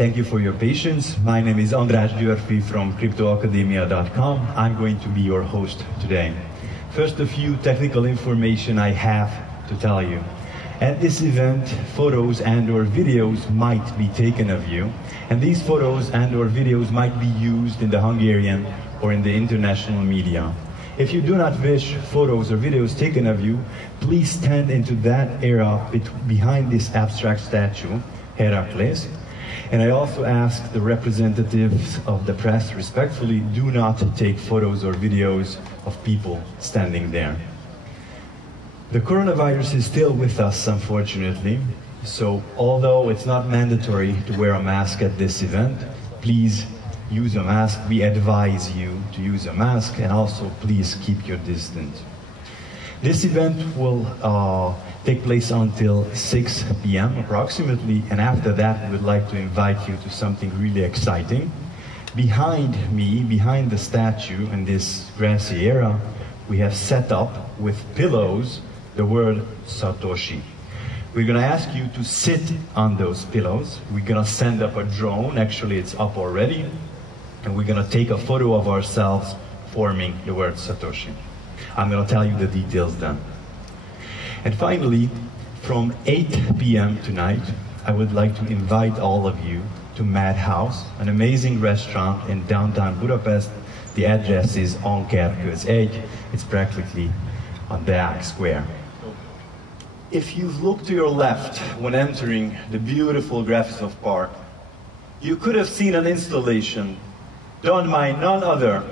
Thank you for your patience. My name is András Györfi from cryptoacademia.com. I'm going to be your host today. First, a few technical information I have to tell you. At this event, photos and/or videos might be taken of you, and these photos and/or videos might be used in the Hungarian or in the international media. If you do not wish photos or videos taken of you, please stand into that area behind this abstract statue, Heracles. And I also ask the representatives of the press respectfully, do not take photos or videos of people standing there. The coronavirus is still with us, unfortunately, so although it's not mandatory to wear a mask at this event, please use a mask. We advise you to use a mask, and also please keep your distance. This event will take place until 6 p.m. approximately, and after that we would like to invite you to something really exciting. Behind me, behind the statue in this grassy area, we have set up with pillows the word Satoshi. We're going to ask you to sit on those pillows. We're going to send up a drone, actually it's up already, and we're going to take a photo of ourselves forming the word Satoshi. I'm going to tell you the details then. And finally, from 8 p.m. tonight, I would like to invite all of you to Madhouse, an amazing restaurant in downtown Budapest. The address is Ankerköz 1. It's practically on Deák Square. If you look to your left when entering the beautiful Graphisoft Park, you could have seen an installation done by none other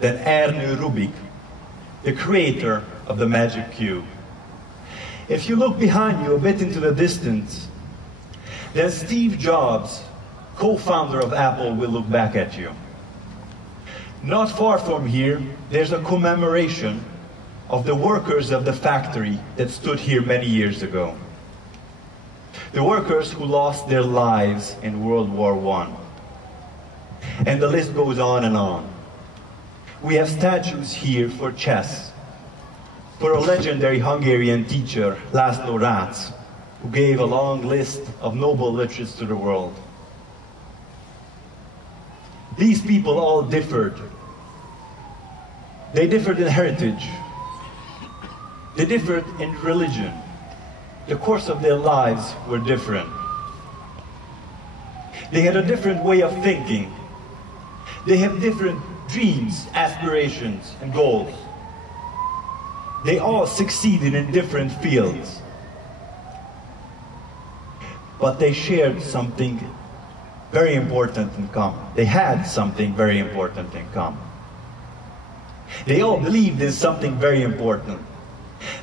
than Ernő Rubik, the creator of the Magic Cube. If you look behind you a bit into the distance, then Steve Jobs, co-founder of Apple, will look back at you. Not far from here, there's a commemoration of the workers of the factory that stood here many years ago. The workers who lost their lives in World War I. And the list goes on and on. We have statues here for chess, for a legendary Hungarian teacher, László Rácz, who gave a long list of Nobel laureates to the world. These people all differed. They differed in heritage. They differed in religion. The course of their lives were different. They had a different way of thinking. They have different dreams, aspirations, and goals. They all succeeded in different fields. But they shared something very important in common. They had something very important in common. They all believed in something very important.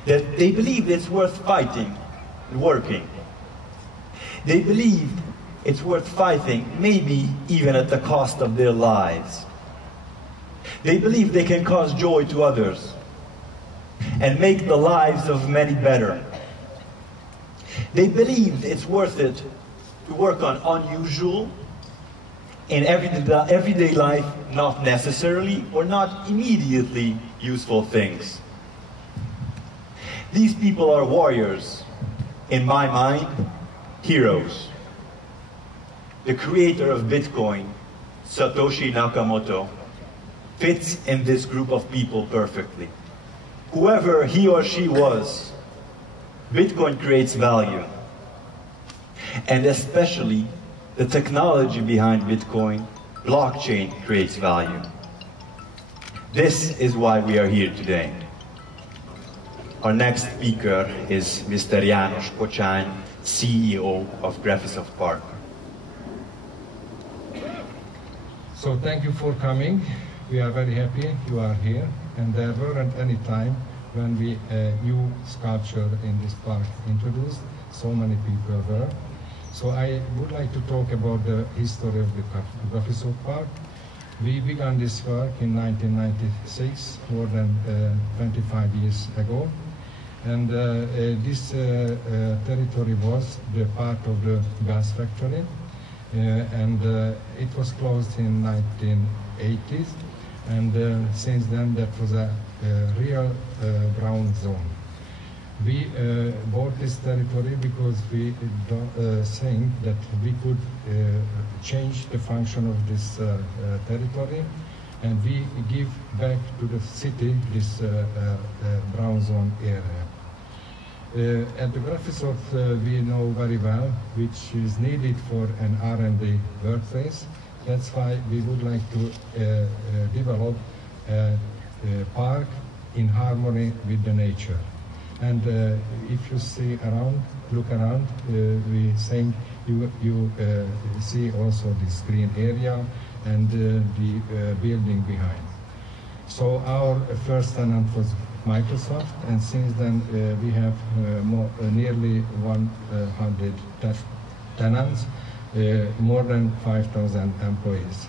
That they believed it's worth fighting and working. They believed it's worth fighting, maybe even at the cost of their lives. They believe they can cause joy to others and make the lives of many better. They believed it's worth it to work on unusual, in everyday life, not necessarily or not immediately useful things. These people are warriors, in my mind, heroes. The creator of Bitcoin, Satoshi Nakamoto, fits in this group of people perfectly. Whoever he or she was, Bitcoin creates value. And especially the technology behind Bitcoin, blockchain, creates value. This is why we are here today. Our next speaker is Mr. János Pocsány, CEO of Graphisoft Park. So thank you for coming. We are very happy you are here, and there weren't any time when new sculpture in this park introduced. So many people were. So I would like to talk about the history of the Graphisoft Park. We began this work in 1996, more than 25 years ago. And this territory was the part of the gas factory. And it was closed in 1980s. And since then, that was a real brown zone. We bought this territory because we think that we could change the function of this territory, and we give back to the city this brown zone area. At the Graphisoft, we know very well which is needed for an R&D workplace. That's why we would like to develop a park in harmony with the nature. And if you see around, look around, we think you see also this green area and the building behind. So our first tenant was Microsoft, and since then we have nearly 100 tenants, more than 5,000 employees.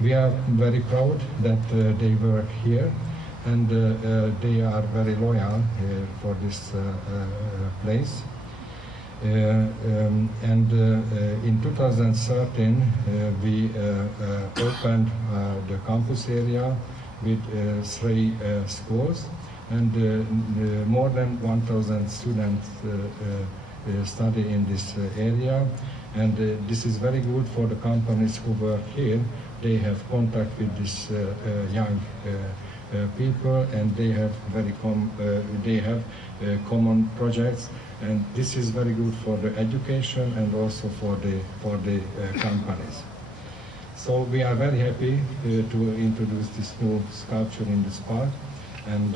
We are very proud that they work here, and they are very loyal for this place. In 2013, we opened the campus area with 3 schools, and more than 1,000 students study in this area. And this is very good for the companies who work here. They have contact with these young people, and they have common projects. And this is very good for the education and also for the companies. So we are very happy to introduce this new sculpture in this park. And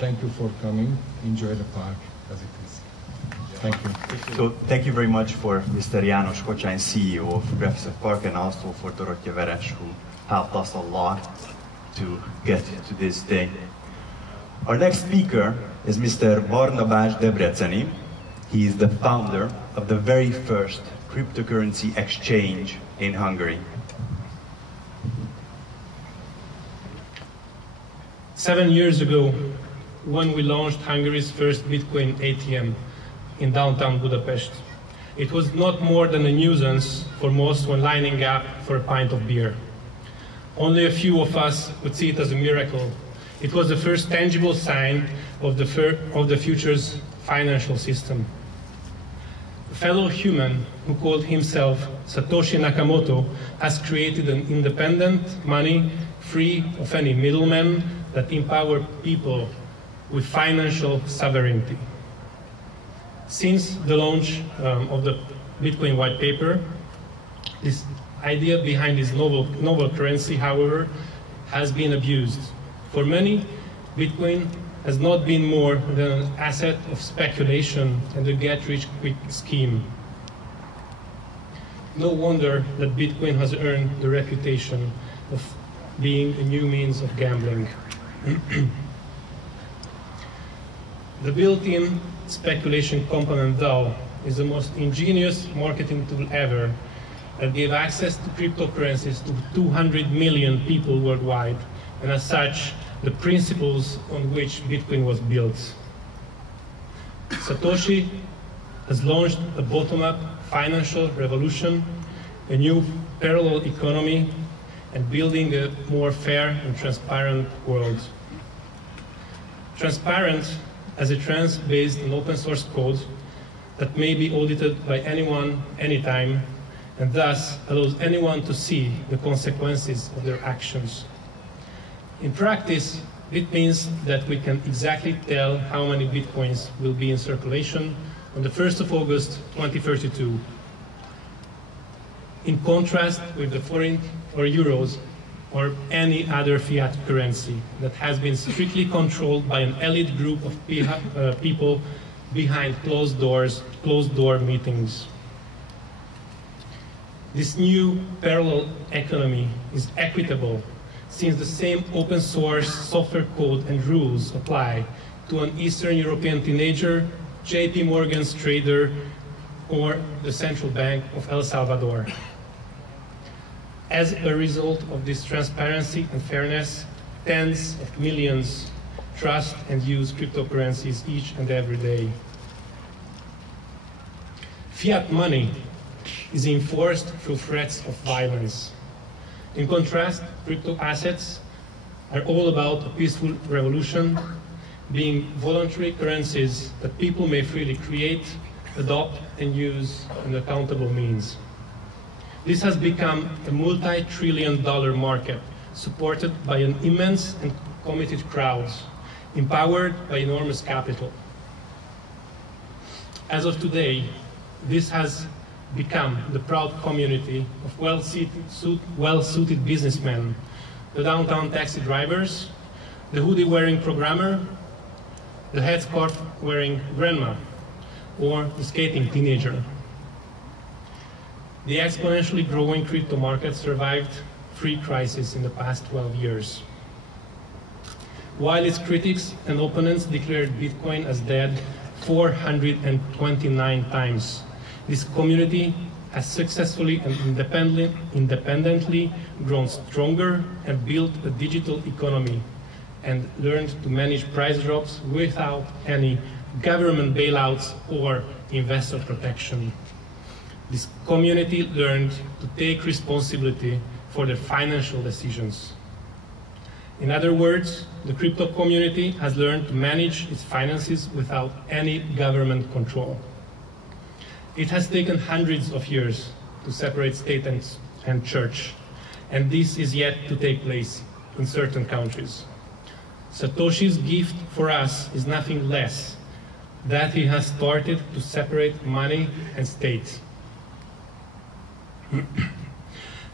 thank you for coming. Enjoy the park as it is. Thank you. So thank you very much for Mr. János Kocsány, CEO of Graphisoft Park, and also for Dorottya Veres, who helped us a lot to get to this day. Our next speaker is Mr. Barnabás Debreceni. He is the founder of the very first cryptocurrency exchange in Hungary. 7 years ago, when we launched Hungary's first Bitcoin ATM in downtown Budapest, it was not more than a nuisance for most when lining up for a pint of beer. Only a few of us would see it as a miracle. It was the first tangible sign of the future's financial system. A fellow human who called himself Satoshi Nakamoto has created an independent money free of any middlemen that empower people with financial sovereignty. Since the launch of the Bitcoin white paper, this idea behind this novel currency, however, has been abused. For many, Bitcoin has not been more than an asset of speculation and a get-rich-quick scheme. No wonder that Bitcoin has earned the reputation of being a new means of gambling. The built-in speculation component DAO is the most ingenious marketing tool ever that gave access to cryptocurrencies to 200 million people worldwide, and as such, the principles on which Bitcoin was built. Satoshi has launched a bottom-up financial revolution, a new parallel economy, and building a more fair and transparent world. Transparent as a trends based on open source code that may be audited by anyone, anytime, and thus allows anyone to see the consequences of their actions. In practice, it means that we can exactly tell how many Bitcoins will be in circulation on the 1st of August 2032. In contrast with the forint or euros or any other fiat currency that has been strictly controlled by an elite group of people behind closed door meetings. This new parallel economy is equitable, since the same open source software code and rules apply to an Eastern European teenager, JP Morgan's trader, or the Central Bank of El Salvador. As a result of this transparency and fairness, tens of millions trust and use cryptocurrencies each and every day. Fiat money is enforced through threats of violence. In contrast, crypto assets are all about a peaceful revolution, being voluntary currencies that people may freely create, adopt, and use in accountable means. This has become a multi-trillion-dollar market, supported by an immense and committed crowd, empowered by enormous capital. As of today, this has become the proud community of well-suited businessmen, the downtown taxi drivers, the hoodie-wearing programmer, the headscarf-wearing grandma, or the skating teenager. The exponentially growing crypto market survived 3 crises in the past 12 years. While its critics and opponents declared Bitcoin as dead 429 times, this community has successfully and independently grown stronger and built a digital economy and learned to manage price drops without any government bailouts or investor protection. This community learned to take responsibility for their financial decisions. In other words, the crypto community has learned to manage its finances without any government control. It has taken hundreds of years to separate state and church, and this is yet to take place in certain countries. Satoshi's gift for us is nothing less that he has started to separate money and state.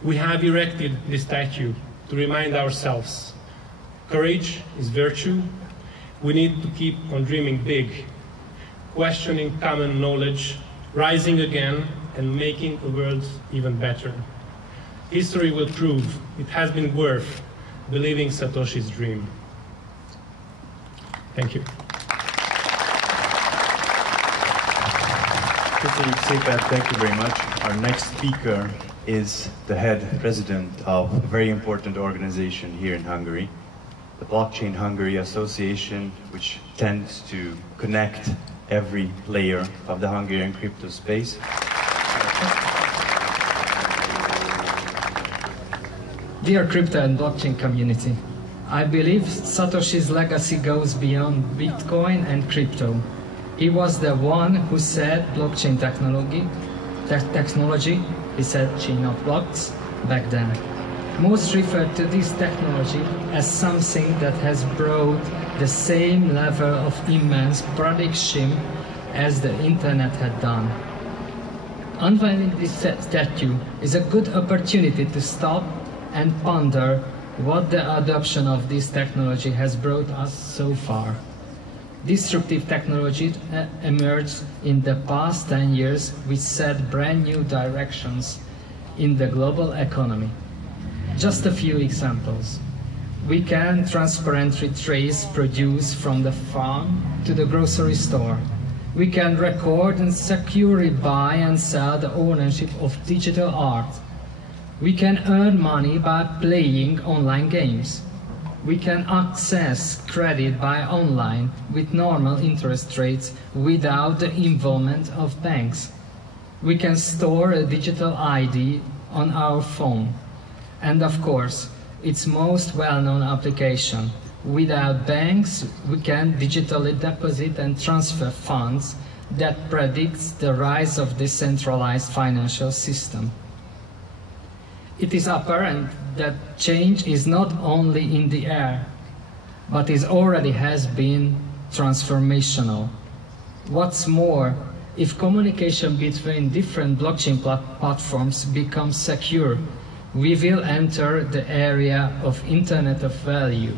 We have erected this statue to remind ourselves, courage is virtue. We need to keep on dreaming big, questioning common knowledge, rising again, and making the world even better. History will prove it has been worth believing Satoshi's dream. Thank you. Thank you very much. Our next speaker is the head president of a very important organization here in Hungary, the Blockchain Hungary Association, which tends to connect every layer of the Hungarian crypto space. Dear crypto and blockchain community, I believe Satoshi's legacy goes beyond Bitcoin and crypto. He was the one who said blockchain technology, he said chain of blocks back then. Most referred to this technology as something that has brought the same level of immense prediction as the internet had done. Unveiling this statue is a good opportunity to stop and ponder what the adoption of this technology has brought us so far. Disruptive technology emerged in the past 10 years, which set brand new directions in the global economy. Just a few examples. We can transparently trace produce from the farm to the grocery store. We can record and securely buy and sell the ownership of digital art. We can earn money by playing online games. We can access credit by online with normal interest rates without the involvement of banks. We can store a digital ID on our phone. And of course, its most well-known application. Without banks, we can digitally deposit and transfer funds that predicts the rise of decentralized financial system. It is apparent that change is not only in the air, but it already has been transformational. What's more, if communication between different blockchain platforms becomes secure, we will enter the area of Internet of Value.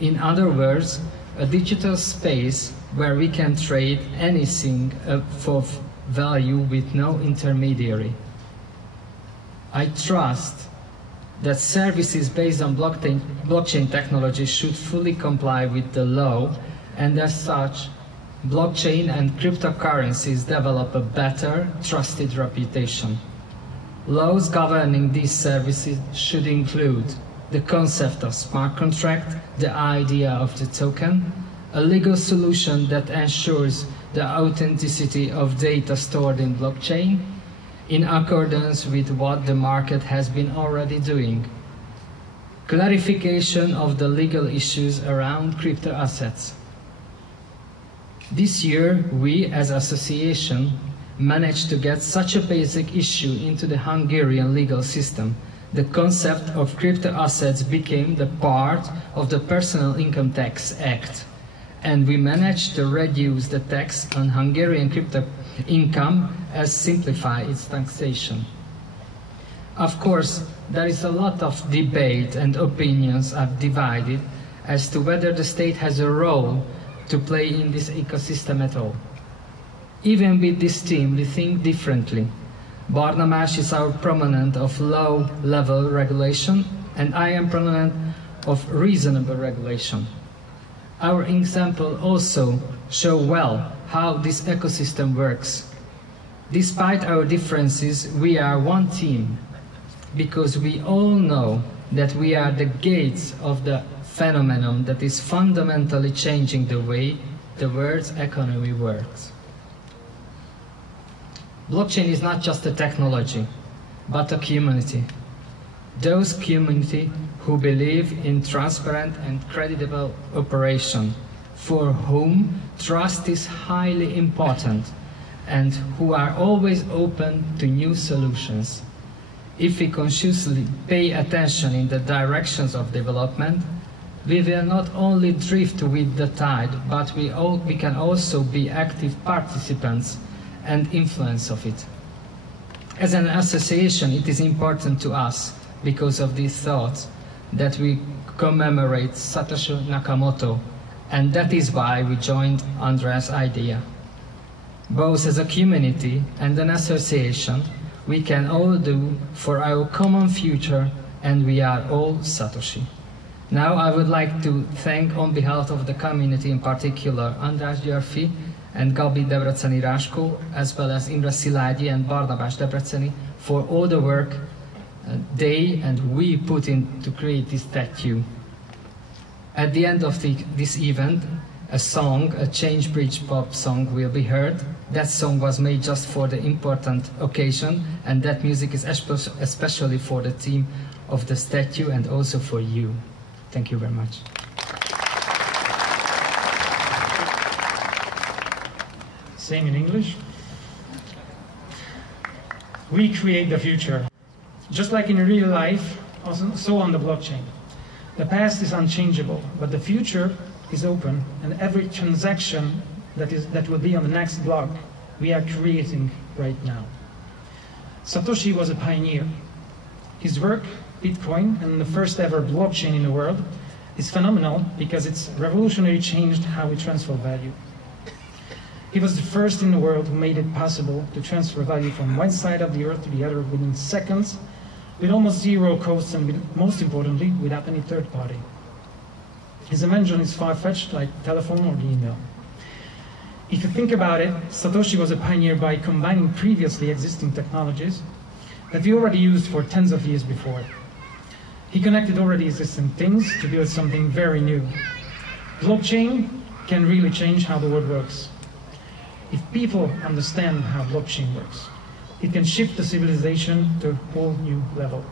In other words, a digital space where we can trade anything for value with no intermediary. I trust that services based on blockchain technology should fully comply with the law, and as such, blockchain and cryptocurrencies develop a better, trusted reputation. Laws governing these services should include the concept of smart contract, the idea of the token, a legal solution that ensures the authenticity of data stored in blockchain, in accordance with what the market has been already doing. Clarification of the legal issues around crypto assets. This year, we as association managed to get such a basic issue into the Hungarian legal system. The concept of crypto assets became the part of the Personal Income Tax Act, and we managed to reduce the tax on Hungarian crypto income as simplify its taxation. Of course, there is a lot of debate and opinions are divided as to whether the state has a role to play in this ecosystem at all. Even with this team, we think differently. Barnabás is our proponent of low-level regulation, and I am proponent of reasonable regulation. Our example also show well how this ecosystem works. Despite our differences, we are one team, because we all know that we are the gates of the phenomenon that is fundamentally changing the way the world's economy works. Blockchain is not just a technology, but a community. Those community who believe in transparent and credible operation, for whom trust is highly important, and who are always open to new solutions. If we consciously pay attention in the directions of development, we will not only drift with the tide, but we can also be active participants and influence of it. As an association, it is important to us, because of these thoughts, that we commemorate Satoshi Nakamoto, and that is why we joined Andreas' idea. Both as a community and an association, we can all do for our common future, and we are all Satoshi. Now I would like to thank on behalf of the community, in particular András Györfi and Gabi Debreceni Ráskó, as well as Imre Szilágyi and Barnabás Debreceni, for all the work they and we put in to create this statue. At the end of this event, a song, a Change Bridge pop song, will be heard. That song was made just for the important occasion, and that music is especially for the team of the statue and also for you. Thank you very much. Same in English. We create the future. Just like in real life, so on the blockchain. The past is unchangeable, but the future is open, and every transaction that will be on the next block, we are creating right now. Satoshi was a pioneer. His work, Bitcoin, and the first ever blockchain in the world, is phenomenal because it's revolutionarily changed how we transfer value. He was the first in the world who made it possible to transfer value from one side of the earth to the other within seconds, with almost zero costs and, most importantly, without any third party. His invention is far-fetched, like telephone or the email. If you think about it, Satoshi was a pioneer by combining previously existing technologies that we already used for tens of years before. He connected already existing things to build something very new. Blockchain can really change how the world works. If people understand how blockchain works, it can shift the civilization to a whole new level.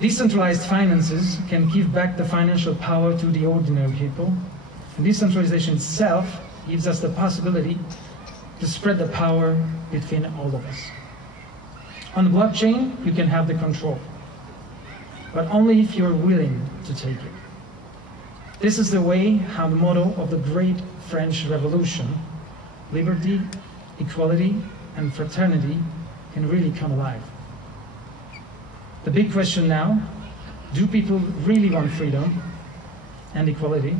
Decentralized finances can give back the financial power to the ordinary people, and decentralization itself gives us the possibility to spread the power between all of us. On the blockchain, you can have the control, but only if you're willing to take it. This is the way how the motto of the great French Revolution, liberty, equality, and fraternity, can really come alive. The big question now, do people really want freedom and equality?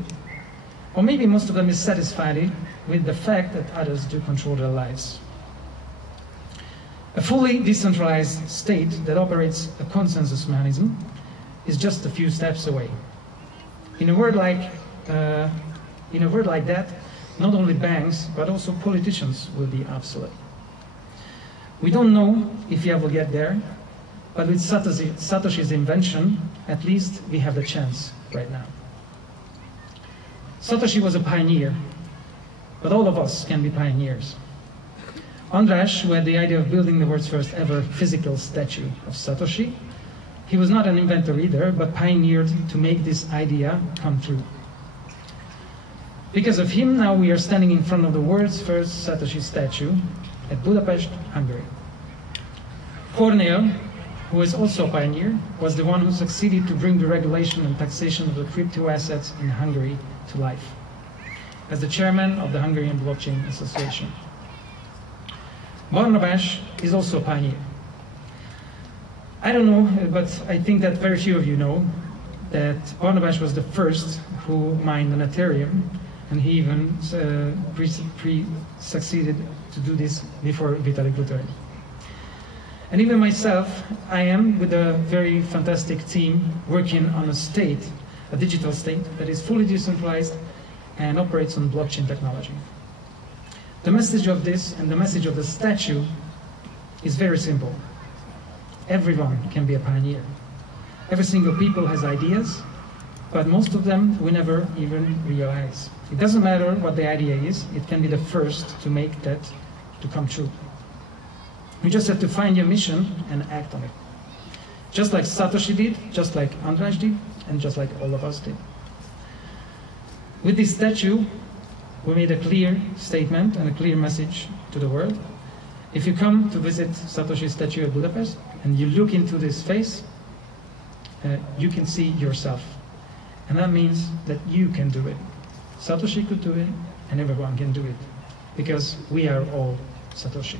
Or maybe most of them is satisfied with the fact that others do control their lives. A fully decentralized state that operates a consensus mechanism is just a few steps away. In a world like that, not only banks, but also politicians will be obsolete. We don't know if we will get there, but with Satoshi's invention, at least we have the chance right now. Satoshi was a pioneer, but all of us can be pioneers. András, who had the idea of building the world's first ever physical statue of Satoshi, he was not an inventor either, but pioneered to make this idea come true. Because of him, now we are standing in front of the world's first Satoshi statue, at Budapest, Hungary. Cornél, who is also a pioneer, was the one who succeeded to bring the regulation and taxation of the crypto assets in Hungary to life, as the chairman of the Hungarian Blockchain Association. Barnabás is also a pioneer. I don't know, but I think that very few of you know that Barnabás was the first who mined an Ethereum, and he even succeeded to do this before Vitalik Buterin. And even myself, I am with a very fantastic team working on a state, a digital state that is fully decentralized and operates on blockchain technology. The message of this and the message of the statue is very simple. Everyone can be a pioneer. Every single people has ideas, but most of them we never even realize. It doesn't matter what the idea is, it can be the first to make that to come true. You just have to find your mission and act on it. Just like Satoshi did, just like András did, and just like all of us did. With this statue, we made a clear statement and a clear message to the world. If you come to visit Satoshi's statue at Budapest, and you look into this face, you can see yourself. And that means that you can do it. Satoshi could do it, and everyone can do it. Because we are all Satoshi.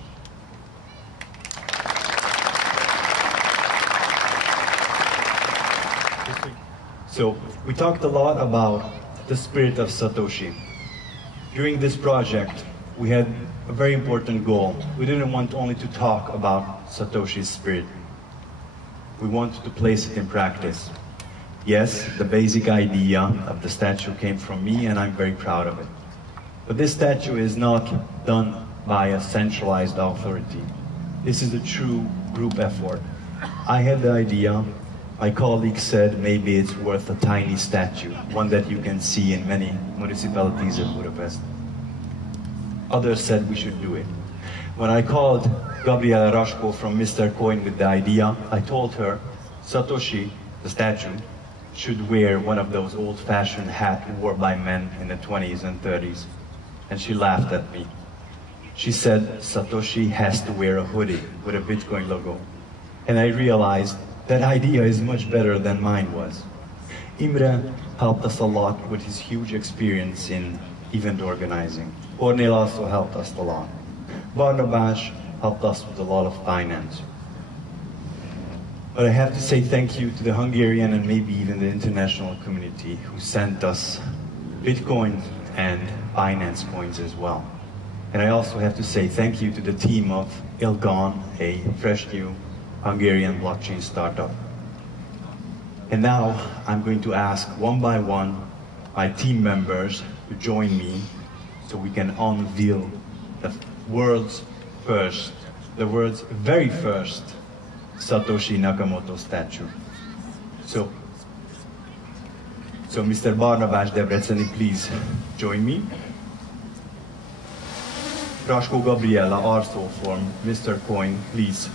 So, we talked a lot about the spirit of Satoshi. During this project, we had a very important goal. We didn't want only to talk about Satoshi's spirit. We wanted to place it in practice. Yes, the basic idea of the statue came from me, and I'm very proud of it. But this statue is not done by a centralized authority. This is a true group effort. I had the idea. My colleague said maybe it's worth a tiny statue, one that you can see in many municipalities in Budapest. Others said we should do it. When I called Gabriela Raschko from Mr. Coin with the idea, I told her Satoshi, the statue, should wear one of those old-fashioned hats worn by men in the 20s and 30s. And she laughed at me. She said Satoshi has to wear a hoodie with a Bitcoin logo. And I realized that idea is much better than mine was. Imre helped us a lot with his huge experience in event organizing. Cornél also helped us a lot. Barnabás helped us with a lot of finance. But I have to say thank you to the Hungarian and maybe even the international community who sent us Bitcoin and finance coins as well. And I also have to say thank you to the team of Ilgon, a fresh new Hungarian blockchain startup. And now I'm going to ask one by one my team members to join me so we can unveil the world's very first Satoshi Nakamoto statue. So Mr. Barnabás Debreceni, please join me. Raschko Gabriela, also from Mr. Coin, please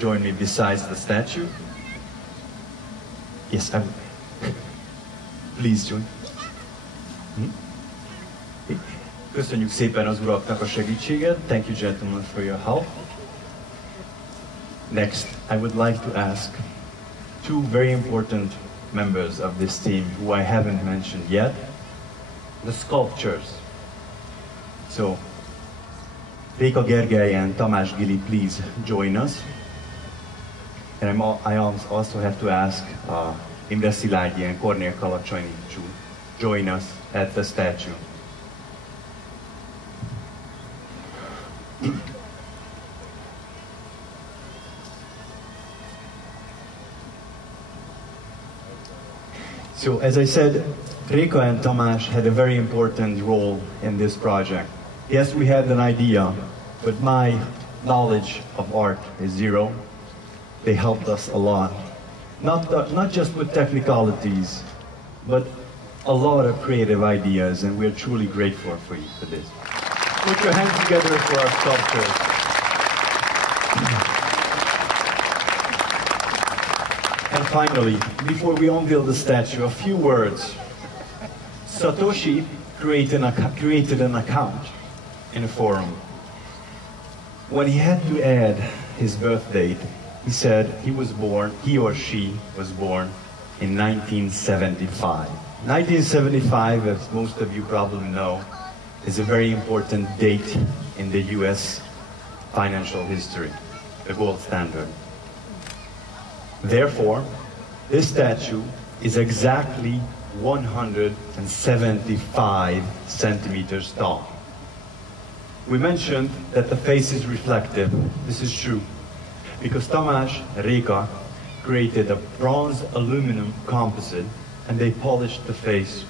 join me besides the statue. Yes, I will. Please join. Köszönjük szépen az uraknak a segítséget. Thank you, gentlemen, for your help. Next, I would like to ask two very important members of this team who I haven't mentioned yet, the sculptures. So, Réka Gergely and Tamás Gili, please join us. And I also have to ask Imre Szilágyi and Cornél Kalacsonyi to join us at the statue. So, as I said, Réka and Tamás had a very important role in this project. Yes, we had an idea, but my knowledge of art is zero. They helped us a lot. Not just with technicalities, but a lot of creative ideas, and we're truly grateful for you for this. Put your hands together for our sculptors. And finally, before we unveil the statue, a few words. Satoshi created an account in a forum. when he had to add his birth date, he said he or she was born in 1975. 1975, as most of you probably know, is a very important date in the US financial history, the gold standard. Therefore, this statue is exactly 175 centimeters tall. We mentioned that the face is reflective. This is true, because Tamás Réka created a bronze aluminum composite and they polished the face.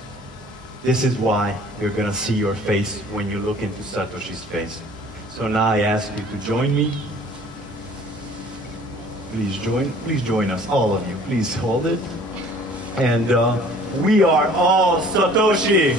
This is why you're going to see your face when you look into Satoshi's face. So now I ask you to join me. Please join us, all of you. Please hold it. And we are all Satoshi.